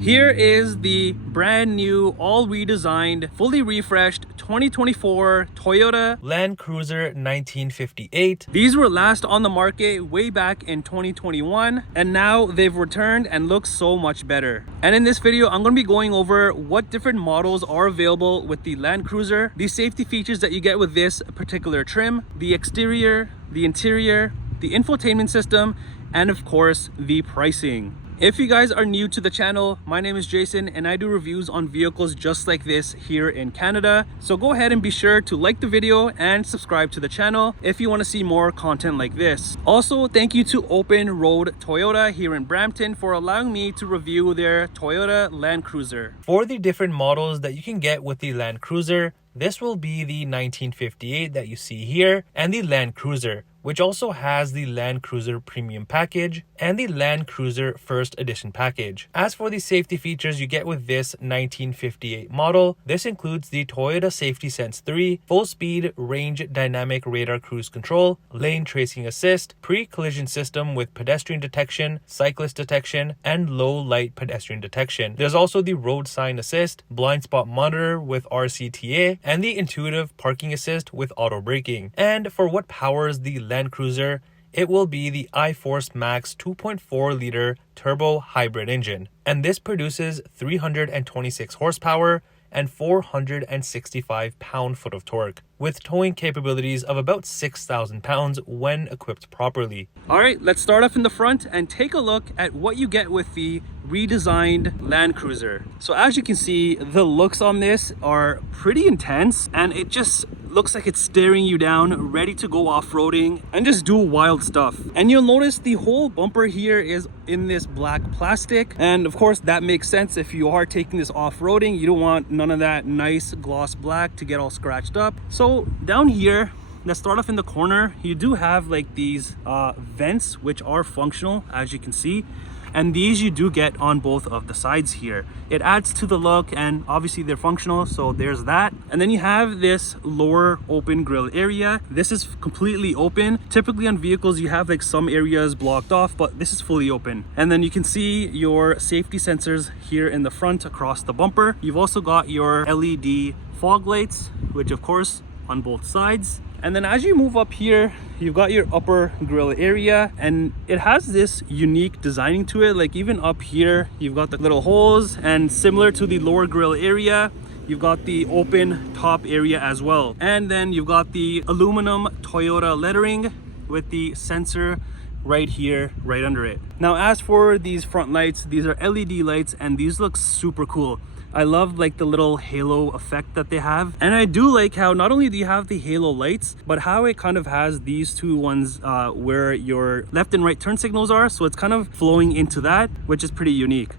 Here is the brand new, all redesigned, fully refreshed 2024 Toyota Land Cruiser 1958. These were last on the market way back in 2021, and now they've returned and look so much better. And in this video, I'm going to be going over what different models are available with the Land Cruiser, the safety features that you get with this particular trim, the exterior, the interior, the infotainment system, and of course, the pricing. If you guys are new to the channel, my name is Jason and I do reviews on vehicles just like this here in Canada. So go ahead and be sure to like the video and subscribe to the channel if you want to see more content like this. Also, thank you to Open Road Toyota here in Brampton for allowing me to review their Toyota Land Cruiser. For the different models that you can get with the Land Cruiser, this will be the 1958 that you see here and the Land Cruiser, which also has the Land Cruiser Premium Package and the Land Cruiser First Edition Package. As for the safety features you get with this 1958 model, this includes the Toyota Safety Sense 3, Full Speed Range Dynamic Radar Cruise Control, Lane Tracing Assist, Pre-Collision System with Pedestrian Detection, Cyclist Detection, and Low Light Pedestrian Detection. There's also the Road Sign Assist, Blind Spot Monitor with RCTA, and the Intuitive Parking Assist with Auto Braking. And for what powers the Land Cruiser, it will be the iForce Max 2.4 liter turbo hybrid engine, and this produces 326 horsepower and 465 pound-foot of torque, with towing capabilities of about 6,000 pounds when equipped properly. Alright, let's start off in the front and take a look at what you get with the redesigned Land Cruiser. So as you can see, the looks on this are pretty intense and it just looks like it's staring you down, ready to go off-roading and just do wild stuff. And you'll notice the whole bumper here is in this black plastic, and of course that makes sense. If you are taking this off-roading, you don't want none of that nice gloss black to get all scratched up. So down here, let's start off in the corner. You do have like these vents which are functional, as you can see, and these you do get on both of the sides here. It adds to the look and obviously they're functional, so there's that. And then you have this lower open grille area. This is completely open. Typically on vehicles you have like some areas blocked off, but this is fully open. And then you can see your safety sensors here in the front across the bumper. You've also got your LED fog lights, which of course on both sides. And then as you move up here, you've got your upper grille area, and it has this unique designing to it. Like even up here, you've got the little holes, and similar to the lower grille area, you've got the open top area as well. And then you've got the aluminum Toyota lettering with the sensor right here, right under it. Now, as for these front lights, these are LED lights, and these look super cool. I love like the little halo effect that they have, and I do like how not only do you have the halo lights, but how it kind of has these two ones where your left and right turn signals are, so it's kind of flowing into that, which is pretty unique.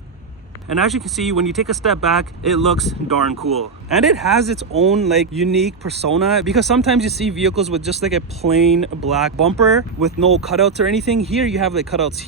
And as you can see, when you take a step back, it looks darn cool. And it has its own like unique persona, because sometimes you see vehicles with just like a plain black bumper with no cutouts or anything. Here you have like cutouts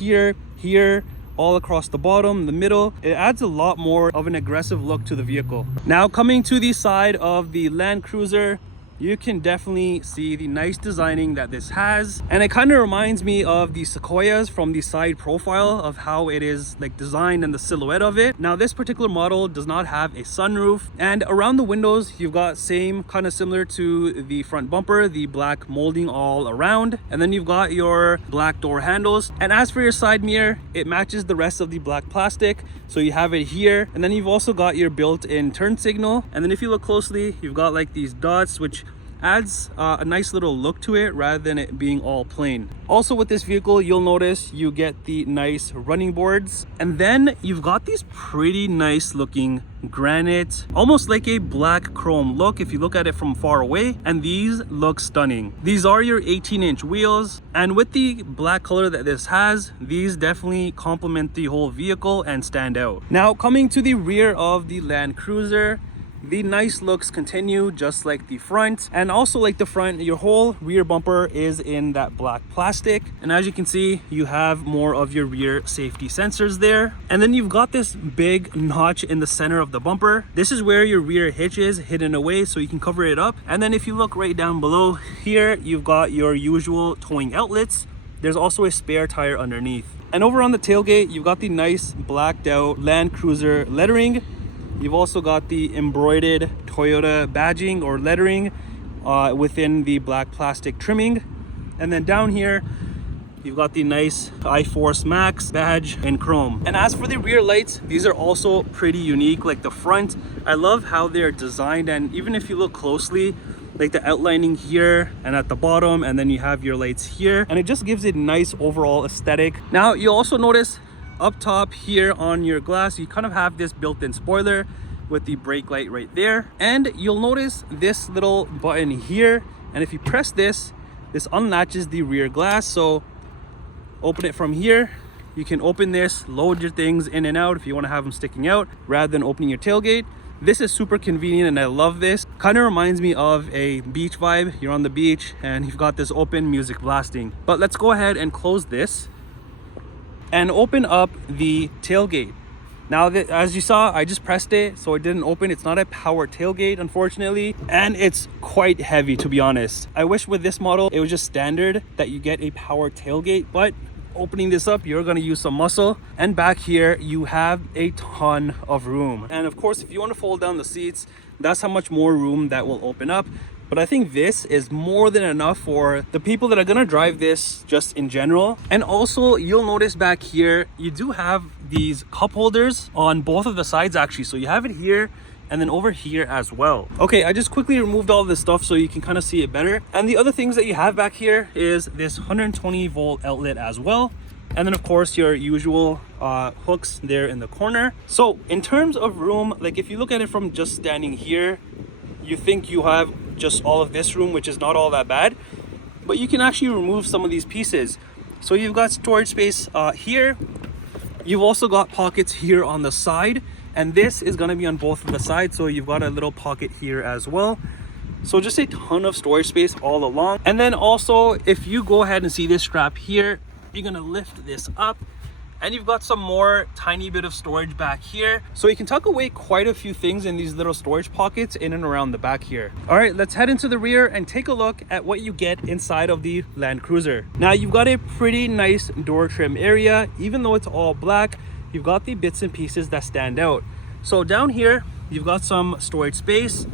here, all across the bottom, the middle. It adds a lot more of an aggressive look to the vehicle. Now coming to the side of the Land Cruiser, you can definitely see the nice designing that this has, and it kind of reminds me of the Sequoias from the side profile of how it is like designed and the silhouette of it. Now this particular model does not have a sunroof, and around the windows you've got same kind of similar to the front bumper, the black molding all around, and then you've got your black door handles. And as for your side mirror, it matches the rest of the black plastic, so you have it here, and then you've also got your built-in turn signal. And then if you look closely, you've got like these dots which adds a nice little look to it rather than it being all plain. Also with this vehicle, you'll notice you get the nice running boards, and then you've got these pretty nice looking granite, almost like a black chrome look if you look at it from far away, and these look stunning. These are your 18-inch wheels, and with the black color that this has, these definitely complement the whole vehicle and stand out. Now coming to the rear of the Land Cruiser, the nice looks continue just like the front, and also like the front, your whole rear bumper is in that black plastic, and as you can see, you have more of your rear safety sensors there. And then you've got this big notch in the center of the bumper. This is where your rear hitch is hidden away, so you can cover it up. And then if you look right down below here, you've got your usual towing outlets. There's also a spare tire underneath. And over on the tailgate, you've got the nice blacked out Land Cruiser lettering. You've also got the embroidered Toyota badging or lettering within the black plastic trimming. And then down here, you've got the nice iForce Max badge in chrome. And as for the rear lights, these are also pretty unique. Like the front, I love how they're designed, and even if you look closely, like the outlining here and at the bottom, and then you have your lights here, and it just gives it nice overall aesthetic. Now you also notice up top here on your glass, you kind of have this built-in spoiler with the brake light right there. And you'll notice this little button here, and if you press this unlatches the rear glass. So open it from here. You can open this, load your things in and out if you want to have them sticking out rather than opening your tailgate. This is super convenient and I love this. Kind of reminds me of a beach vibe. You're on the beach and you've got this open, music blasting. But let's go ahead and close this and open up the tailgate. Now, as you saw, I just pressed it, so it didn't open. It's not a power tailgate, unfortunately, and it's quite heavy, to be honest. I wish with this model, it was just standard that you get a power tailgate, but opening this up, you're gonna use some muscle. And back here, you have a ton of room. And of course, if you wanna fold down the seats, that's how much more room that will open up. But I think this is more than enough for the people that are gonna drive this just in general. And also, you'll notice back here, you do have these cup holders on both of the sides actually. So you have it here and then over here as well. Okay, I just quickly removed all this stuff so you can kind of see it better. And the other things that you have back here is this 120 volt outlet as well. And then of course your usual hooks there in the corner. So in terms of room, like if you look at it from just standing here, you think you have just all of this room, which is not all that bad, but you can actually remove some of these pieces. So you've got storage space here. You've also got pockets here on the side, and this is going to be on both of the sides. So you've got a little pocket here as well. So just a ton of storage space all along. And then also, if you go ahead and see this strap here, you're going to lift this up and you've got some more tiny bit of storage back here. So you can tuck away quite a few things in these little storage pockets in and around the back here. All right, let's head into the rear and take a look at what you get inside of the Land Cruiser. Now you've got a pretty nice door trim area. Even though it's all black, you've got the bits and pieces that stand out. So down here, you've got some storage space.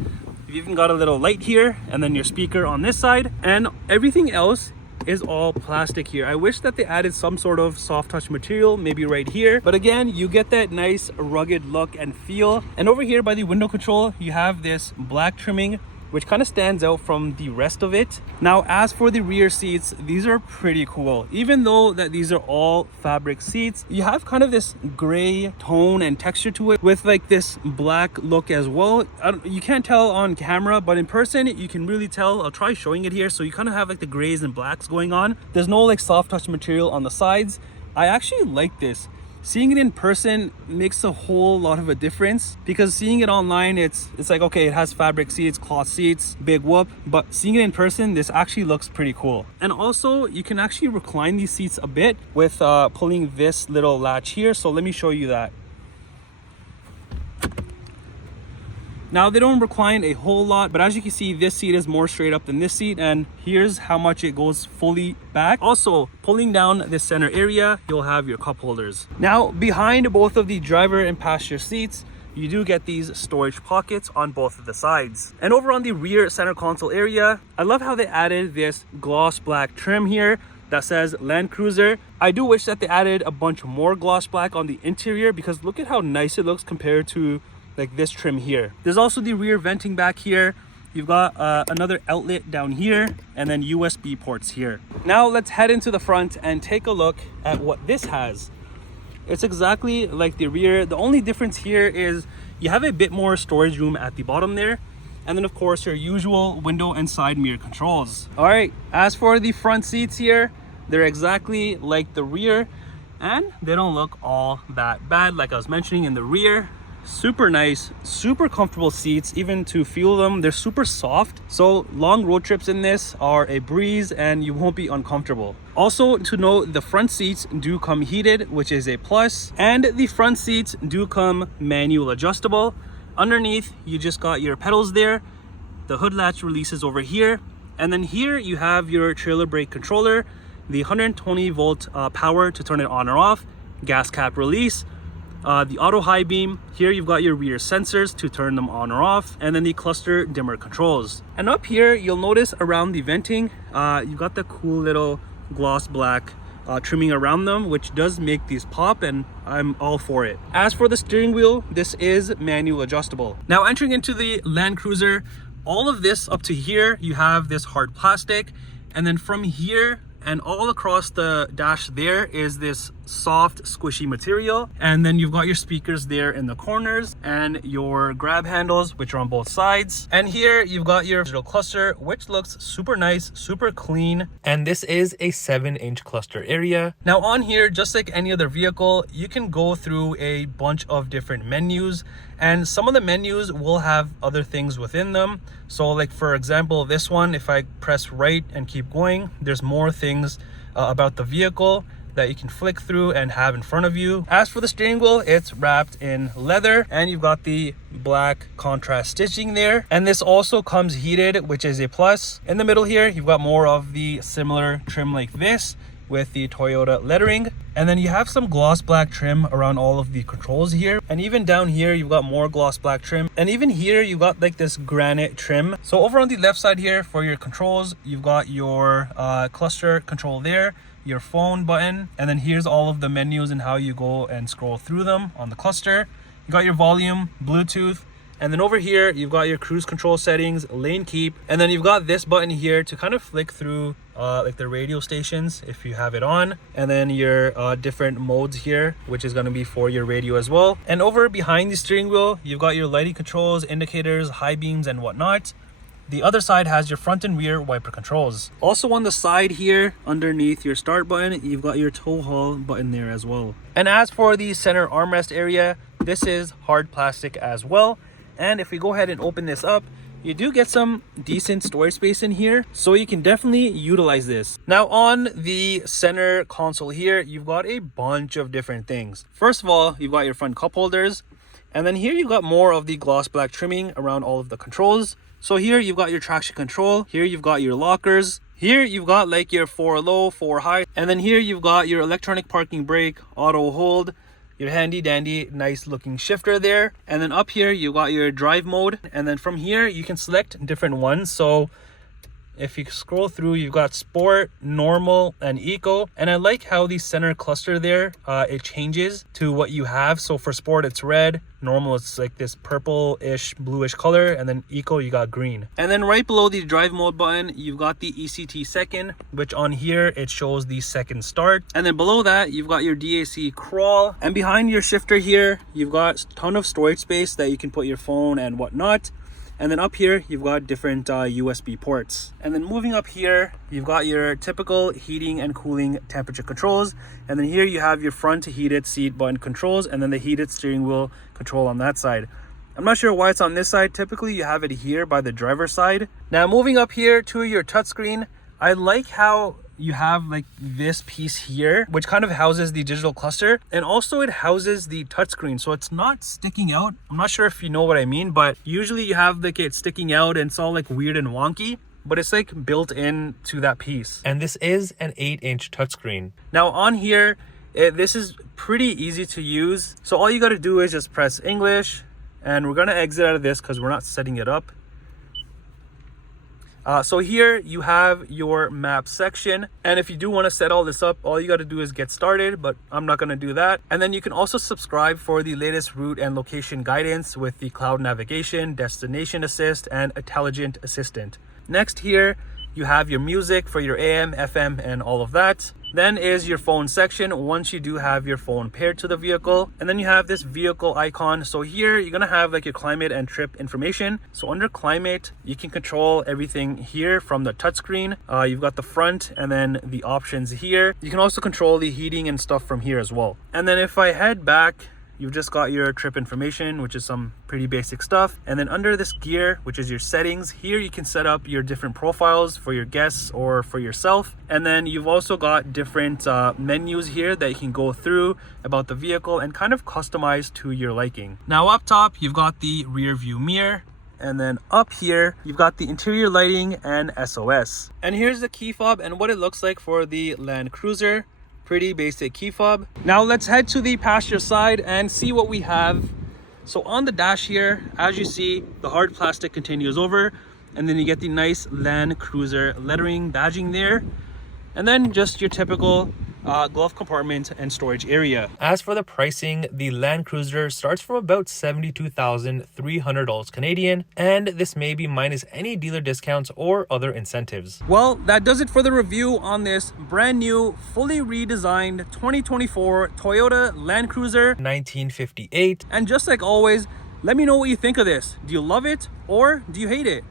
You've even got a little light here and then your speaker on this side, and everything else is all plastic here. I wish that they added some sort of soft touch material, maybe right here, but again, you get that nice rugged look and feel. And over here by the window control, you have this black trimming which kind of stands out from the rest of it. Now, as for the rear seats, these are pretty cool. Even though that these are all fabric seats, you have kind of this gray tone and texture to it with like this black look as well. You can't tell on camera, but in person, you can really tell. I'll try showing it here. So you kind of have like the grays and blacks going on. There's no like soft touch material on the sides. I actually like this. Seeing it in person makes a whole lot of a difference, because seeing it online, it's like, okay, it has fabric seats, cloth seats, big whoop, but seeing it in person, this actually looks pretty cool. And also, you can actually recline these seats a bit with pulling this little latch here. So let me show you that. Now, they don't recline a whole lot, but as you can see, this seat is more straight up than this seat, and here's how much it goes fully back. Also, pulling down this center area, you'll have your cup holders. Now, behind both of the driver and passenger seats, you do get these storage pockets on both of the sides. And over on the rear center console area, I love how they added this gloss black trim here that says Land Cruiser. I do wish that they added a bunch more gloss black on the interior, because look at how nice it looks compared to like this trim here. There's also the rear venting back here. You've got another outlet down here, and then USB ports here. Now let's head into the front and take a look at what this has. It's exactly like the rear. The only difference here is you have a bit more storage room at the bottom there, and then of course your usual window and side mirror controls. All right, as for the front seats here, they're exactly like the rear, and they don't look all that bad. Like I was mentioning, in the rear, super nice, super comfortable seats. Even to feel them, they're super soft, so long road trips in this are a breeze and you won't be uncomfortable. Also to note, the front seats do come heated, which is a plus, and the front seats do come manual adjustable. Underneath, you just got your pedals there. The hood latch releases over here, and then here you have your trailer brake controller. the 120 volt power to turn it on or off, gas cap release, the auto high beam. Here you've got your rear sensors to turn them on or off, and then the cluster dimmer controls. And up here you'll notice around the venting, you've got the cool little gloss black trimming around them, which does make these pop, and I'm all for it. As for the steering wheel, this is manual adjustable. Now entering into the Land Cruiser, all of this up to here, you have this hard plastic, and then from here and all across the dash there is this soft squishy material, and then you've got your speakers there in the corners and your grab handles, which are on both sides. And here you've got your digital cluster, which looks super nice, super clean, and this is a 7-inch cluster area. Now on here, just like any other vehicle, you can go through a bunch of different menus, and some of the menus will have other things within them. So like for example, this one, if I press right and keep going, there's more things about the vehicle that you can flick through and have in front of you. As for the steering wheel, it's wrapped in leather, and you've got the black contrast stitching there, and this also comes heated, which is a plus. In the middle here, you've got more of the similar trim like this with the Toyota lettering, and then you have some gloss black trim around all of the controls here, and even down here you've got more gloss black trim, and even here you've got like this granite trim. So over on the left side here for your controls, you've got your cluster control there, your phone button, and then here's all of the menus and how you go and scroll through them on the cluster. You got your volume, Bluetooth, and then over here you've got your cruise control settings, lane keep, and then you've got this button here to kind of flick through like the radio stations if you have it on, and then your different modes here, which is going to be for your radio as well. And over behind the steering wheel, you've got your lighting controls, indicators, high beams, and whatnot. The other side has your front and rear wiper controls. Also on the side here, underneath your start button, you've got your tow haul button there as well. And as for the center armrest area, this is hard plastic as well. And if we go ahead and open this up, you do get some decent storage space in here, so you can definitely utilize this. Now on the center console here, you've got a bunch of different things. First of all, you've got your front cup holders, and then here you've got more of the gloss black trimming around all of the controls. So here you've got your traction control, here you've got your lockers, here you've got like your 4 low, 4 high, and then here you've got your electronic parking brake, auto hold, your handy dandy nice looking shifter there, and then up here you got your drive mode, and then from here you can select different ones. So if you scroll through, you've got sport, normal, and eco, and I like how the center cluster there it changes to what you have. So for sport it's red, normal it's like this purple-ish bluish color, and then eco you got green. And then right below the drive mode button you've got the ECT second, which on here it shows the second start, and then below that you've got your DAC crawl, and behind your shifter here you've got a ton of storage space that you can put your phone and whatnot. And then up here you've got different USB ports, and then moving up here you've got your typical heating and cooling temperature controls, and then here you have your front heated seat button controls, and then the heated steering wheel control on that side. I'm not sure why it's on this side. Typically you have it here by the driver's side. Now moving up here to your touchscreen, I like how you have like this piece here, which kind of houses the digital cluster, and also it houses the touchscreen, so it's not sticking out. I'm not sure if you know what I mean, but usually you have like it sticking out and it's all like weird and wonky, but it's like built in to that piece. And this is an 8-inch touchscreen. Now on here, this is pretty easy to use. So all you got to do is just press English, and we're going to exit out of this because we're not setting it up. So here you have your map section, and if you do want to set all this up, all you got to do is get started, but I'm not going to do that. And then you can also subscribe for the latest route and location guidance with the cloud navigation, destination assist, and intelligent assistant. Next here you have your music for your AM, FM, and all of that. Then is your phone section once you do have your phone paired to the vehicle, and then you have this vehicle icon. So here you're gonna have like your climate and trip information. So under climate you can control everything here from the touchscreen. You've got the front and then the options here. You can also control the heating and stuff from here as well. And then if I head back, you've just got your trip information, which is some pretty basic stuff. And then under this gear, which is your settings, here you can set up your different profiles for your guests or for yourself. And then you've also got different menus here that you can go through about the vehicle and kind of customize to your liking. Now up top, you've got the rear view mirror. And then up here, you've got the interior lighting and SOS. And here's the key fob and what it looks like for the Land Cruiser. Pretty basic key fob. Now let's head to the passenger side and see what we have. So on the dash here, as you see, the hard plastic continues over, and then you get the nice Land Cruiser lettering badging there. And then just your typical glove compartment and storage area. As for the pricing, the Land Cruiser starts from about $72,300 Canadian, and this may be minus any dealer discounts or other incentives. Well, that does it for the review on this brand new, fully redesigned 2024 Toyota Land Cruiser 1958. And just like always, let me know what you think of this. Do you love it or do you hate it?